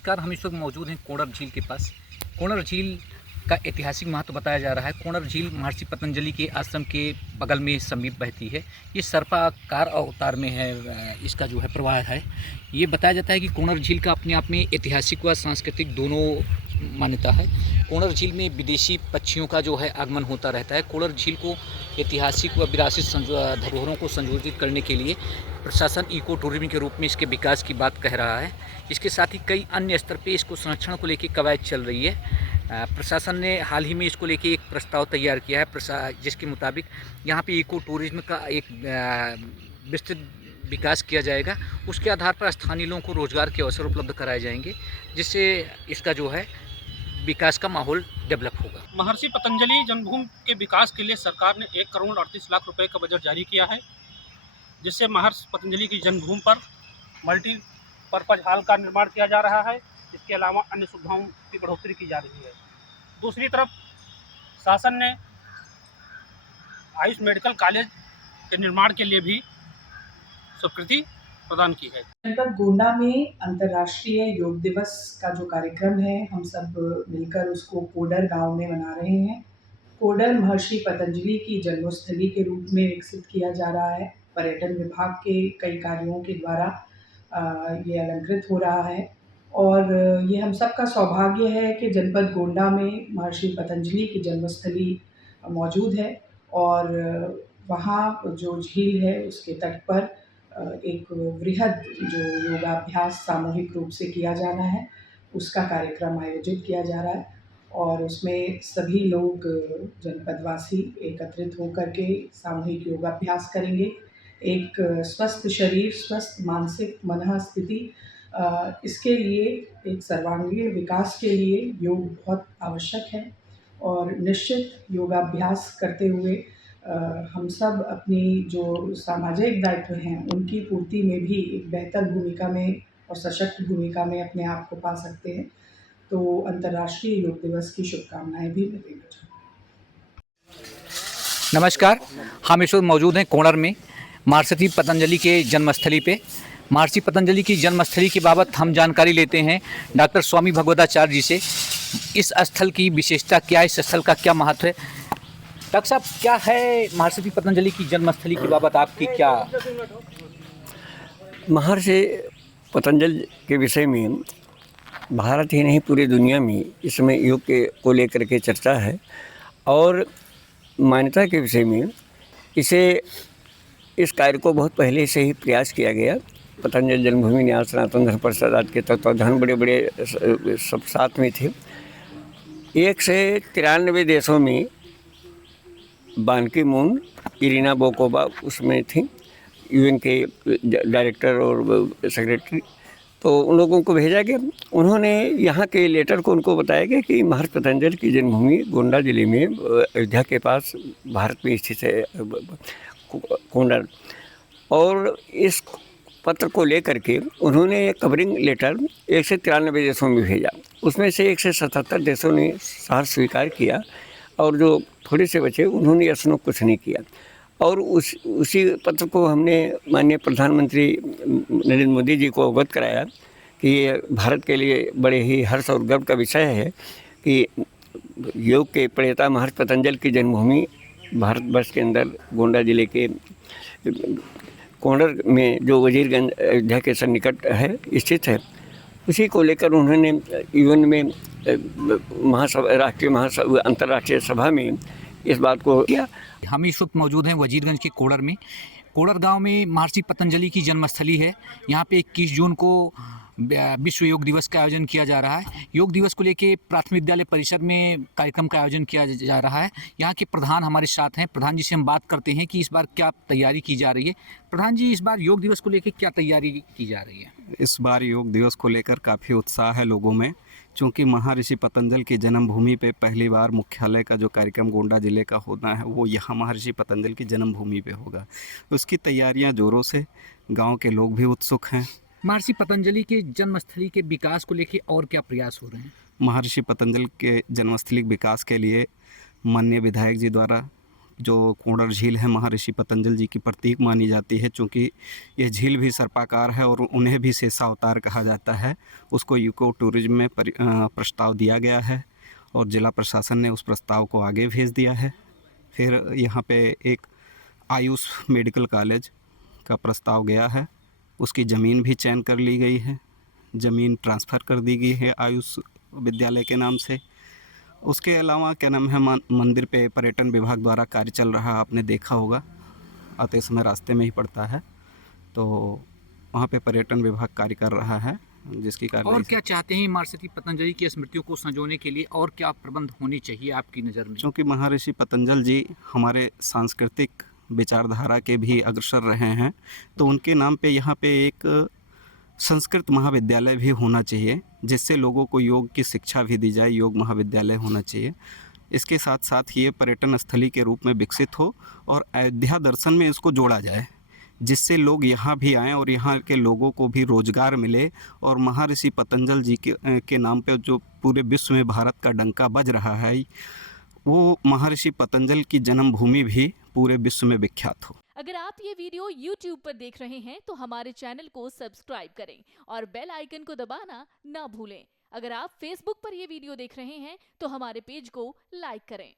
नमस्कार, हम इस वक्त मौजूद हैं कोणर झील के पास। कोणर झील का ऐतिहासिक महत्व बताया जा रहा है। कोणर झील महर्षि पतंजलि के आश्रम के बगल में समीप बहती है। ये सर्पाकार अवतार में है, इसका जो है प्रवाह है। ये बताया जाता है कि कोणर झील का अपने आप में ऐतिहासिक व सांस्कृतिक दोनों मान्यता है। कोणर झील में विदेशी पक्षियों का जो है आगमन होता रहता है। कोणर झील को ऐतिहासिक व विरासत धरोहरों को संजोधित करने के लिए प्रशासन इको टूरिज्म के रूप में इसके विकास की बात कह रहा है। इसके साथ ही कई अन्य स्तर पे इसको संरक्षण को लेकर कवायद चल रही है। प्रशासन ने हाल ही में इसको लेके एक प्रस्ताव तैयार किया है, जिसके मुताबिक यहाँ पे इको टूरिज्म का एक विस्तृत विकास किया जाएगा। उसके आधार पर स्थानीय लोगों को रोजगार के अवसर उपलब्ध कराए जाएंगे, जिससे इसका जो है विकास का माहौल डेवलप होगा। महर्षि पतंजलि जन्मभूमि के विकास के लिए सरकार ने 1 करोड़ 38 लाख रुपए का बजट जारी किया है, जिससे महर्षि पतंजलि की जन्मभूमि पर मल्टीपर्पज हॉल का निर्माण किया जा रहा है। इसके अलावा अन्य सुविधाओं की बढ़ोतरी की जा रही है। दूसरी तरफ शासन ने आयुष मेडिकल कॉलेज के निर्माण के लिए भी स्वीकृति प्रदान की है। जनपद गोंडा में अंतर्राष्ट्रीय योग दिवस का जो कार्यक्रम है, हम सब मिलकर उसको कोडर गांव में मना रहे हैं। कोडर महर्षि पतंजलि की जन्मस्थली के रूप में विकसित किया जा रहा है। पर्यटन विभाग के कई कार्यों के द्वारा ये अलंकृत हो रहा है और ये हम सब का सौभाग्य है कि जनपद गोंडा में महर्षि पतंजलि की जन्मस्थली मौजूद है और वहाँ जो झील है उसके तट पर एक वृहद जो योगाभ्यास सामूहिक रूप से किया जाना है, उसका कार्यक्रम आयोजित किया जा रहा है और उसमें सभी लोग जनपदवासी एकत्रित होकर के सामूहिक योगाभ्यास करेंगे। एक स्वस्थ शरीर, स्वस्थ मानसिक मनः स्थिति, इसके लिए एक सर्वांगीण विकास के लिए योग बहुत आवश्यक है और निश्चित योगाभ्यास करते हुए हम सब अपनी जो सामाजिक दायित्व हैं उनकी पूर्ति में भी एक बेहतर भूमिका में और सशक्त भूमिका में अपने आप को पा सकते हैं। तो अंतर्राष्ट्रीय योग दिवस की शुभकामनाएं भी मैं देना चाहूँगी। नमस्कार, हम इस वक्त मौजूद हैं कोणर में महर्षि पतंजलि के जन्मस्थली पे। महर्षि पतंजलि की जन्मस्थली की बाबत हम जानकारी लेते हैं डॉक्टर स्वामी भगवताचार्य जी से। इस स्थल की विशेषता क्या है, इस स्थल का क्या महत्व है? डॉक्टर साहब, क्या है महर्षि पतंजलि की जन्मस्थली की बाबत आपकी क्या? महर्षि पतंजलि के विषय में भारत ही नहीं पूरी दुनिया में इस समय योग के को लेकर के चर्चा है और मान्यता के विषय में इस कार्य को बहुत पहले से ही प्रयास किया गया। पतंजलि जन्मभूमि न्यास सनातन धर्म परिषद आदि के तत्वाधान बड़े सब साथ में थे। 1 से 93 देशों में बान की मून, इरिना बोकोवा उसमें थी, यूएन के डायरेक्टर और सेक्रेटरी। तो उन लोगों को भेजा गया। उन्होंने यहाँ के लेटर को उनको बताया गया कि महर्षि पतंजलि की जन्मभूमि गोंडा जिले में अयोध्या के पास भारत में स्थित है कोंडर। और इस पत्र को लेकर के उन्होंने कवरिंग लेटर 1 से 93 देशों में भेजा। उसमें से 1 से 77 देशों ने सहर्ष स्वीकार किया और जो थोड़े से बचे उन्होंने असनो कुछ नहीं किया। और उसी पत्र को हमने माननीय प्रधानमंत्री नरेंद्र मोदी जी को अवगत कराया कि ये भारत के लिए बड़े ही हर्ष और गर्व का विषय है कि योग के प्रणेता महर्षि पतंजलि की जन्मभूमि भारतवर्ष के अंदर गोंडा जिले के कोंडर में जो वजीरगंज अयोध्या के सन्निकट है स्थित है, उसी को लेकर उन्होंने यूएन में अंतर्राष्ट्रीय सभा में इस बात को किया। हम इस वक्त मौजूद हैं वजीरगंज के कोडर में। कोडर गांव में महर्षि पतंजलि की जन्मस्थली है। यहाँ पे 21 जून को विश्व योग दिवस का आयोजन किया जा रहा है। योग दिवस को लेके प्राथमिक विद्यालय परिषद में कार्यक्रम का आयोजन किया जा रहा है। यहाँ के प्रधान हमारे साथ हैं। प्रधान जी से हम बात करते हैं कि इस बार क्या तैयारी की जा रही है। प्रधान जी, इस बार योग दिवस को लेकर क्या तैयारी की जा रही है? इस बार योग दिवस को लेकर काफ़ी उत्साह है लोगों में, क्योंकि महर्षि पतंजलि की जन्मभूमि पे पहली बार मुख्यालय का जो कार्यक्रम गोंडा जिले का होना है वो यहाँ महर्षि पतंजलि की जन्मभूमि पे होगा। उसकी तैयारियां जोरों से, गांव के लोग भी उत्सुक हैं। महर्षि पतंजलि के जन्मस्थली के विकास को लेकर और क्या प्रयास हो रहे हैं? महर्षि पतंजलि के जन्मस्थली विकास के लिए माननीय विधायक जी द्वारा जो कोडर झील है महर्षि पतंजल जी की प्रतीक मानी जाती है। चूँकि यह झील भी सर्पाकार है और उन्हें भी शेषावतार कहा जाता है, उसको इको टूरिज्म में प्रस्ताव दिया गया है और जिला प्रशासन ने उस प्रस्ताव को आगे भेज दिया है। फिर यहाँ पे एक आयुष मेडिकल कॉलेज का प्रस्ताव गया है, उसकी ज़मीन भी चयन कर ली गई है, ज़मीन ट्रांसफ़र कर दी गई है आयुष विद्यालय के नाम से। उसके अलावा क्या नाम है, मंदिर पे पर्यटन विभाग द्वारा कार्य चल रहा है, आपने देखा होगा, आते समय रास्ते में ही पड़ता है, तो वहाँ पे पर्यटन विभाग कार्य कर रहा है, जिसकी और कार्य क्या चाहते हैं महर्षि पतंजलि की स्मृतियों को संजोने के लिए, और क्या प्रबंध होने चाहिए आपकी नज़र में? क्योंकि महर्षि पतंजल जी हमारे सांस्कृतिक विचारधारा के भी अग्रसर रहे हैं, तो उनके नाम पे यहाँ पे एक संस्कृत महाविद्यालय भी होना चाहिए, जिससे लोगों को योग की शिक्षा भी दी जाए। योग महाविद्यालय होना चाहिए। इसके साथ साथ ये पर्यटन स्थली के रूप में विकसित हो और अयोध्या दर्शन में इसको जोड़ा जाए, जिससे लोग यहाँ भी आएँ और यहाँ के लोगों को भी रोजगार मिले और महर्षि पतंजल जी के नाम पे जो पूरे विश्व में भारत का डंका बज रहा है, वो महर्षि पतंजल की जन्मभूमि भी पूरे विश्व में विख्यात हो। अगर आप ये वीडियो YouTube पर देख रहे हैं तो हमारे चैनल को सब्सक्राइब करें और बेल आइकन को दबाना ना भूलें। अगर आप Facebook पर ये वीडियो देख रहे हैं तो हमारे पेज को लाइक करें।